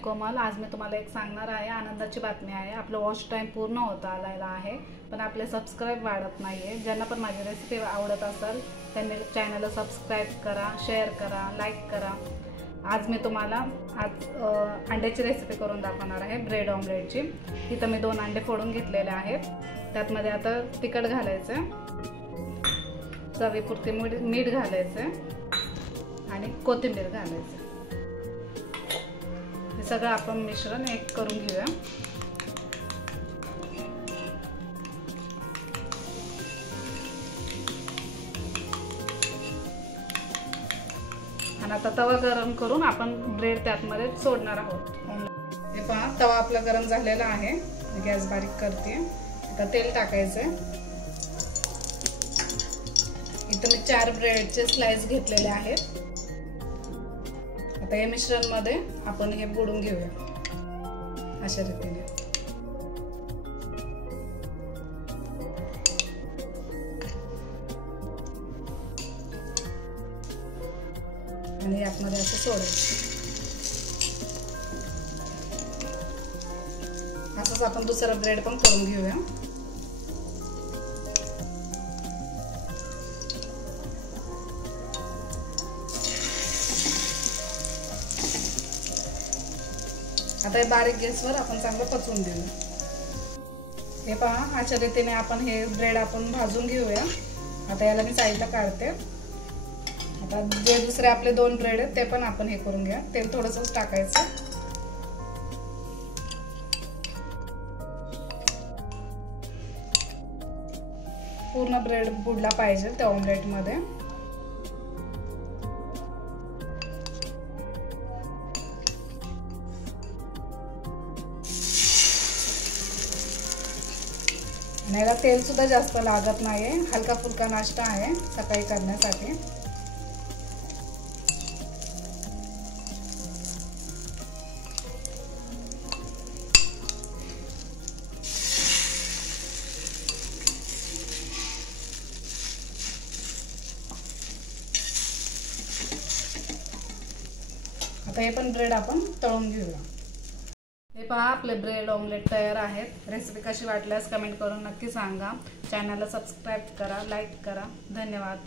कोमल। आज मी तुम्हाला एक सांगणार आहे, आनंदाची बातमी आहे। आपलं वॉच टाइम पूर्ण होत आलेला आहे, पण आपले सबस्क्राईब वाढत नाही आहे। ज्यांना पण माझी रेसिपी आवडत असेल त्यांनी चॅनलला सबस्क्राईब करा, शेअर करा, लाईक करा। आज मी तुम्हाला अंड्याची रेसिपी करून दाखवणार आहे, ब्रेड ऑमलेटची। इथं मी 2 अंडे फोडून घेतलेले आहेत। त्यातमध्ये आता तिखट घालायचं, चवीपुरती मीठ घालायचं आणि कोथिंबीर घालायचं। हे सगळं आपण मिश्रण एक करून घेऊया। आणि आता तवा गरम करून आपण ब्रेड त्यातमध्ये सोडणार आहोत। हे पहा, तवा आपला गरम झालेला आहे। गॅस बारीक करते। आता तेल टाकायचं। इथं मी 4 ब्रेडचे स्लाइस घेतलेले आहेत। आता या मिश्रण मध्ये आपण हे बुडवून घेऊया अशा रीतीने। आणि यामध्ये असं सोडायचं। असंच आपण दुसरा ब्रेड पण करून घेऊया। आता हे बारीक गॅसवर आपण चांगलं पचवून देऊया। हे पहा, अशा रीतीने आपण हे ब्रेड आपण भाजून घेऊया। आता याला मी साईडला काढते। आता जे दुसरे आपले 2 ब्रेड आहेत ते पण आपण हे करून घ्या। तेल थोडंसं टाकायचं। पूर्ण ब्रेड बुडला पाहिजे त्या ऑमलेट मध्ये। याला तेल सुद्धा जास्त लागत नाहीये, हलका फुलका नाश्ता आहे सकाळी करण्यासाठी। आता हे पण ब्रेड आपण तळून घेऊया। हे पहा, आपले ब्रेड ऑमलेट तयार आहेत। रेसिपी कशी वाटल्यास कमेंट करून नक्की सांगा। चॅनलला सबस्क्राईब करा, लाईक करा। धन्यवाद।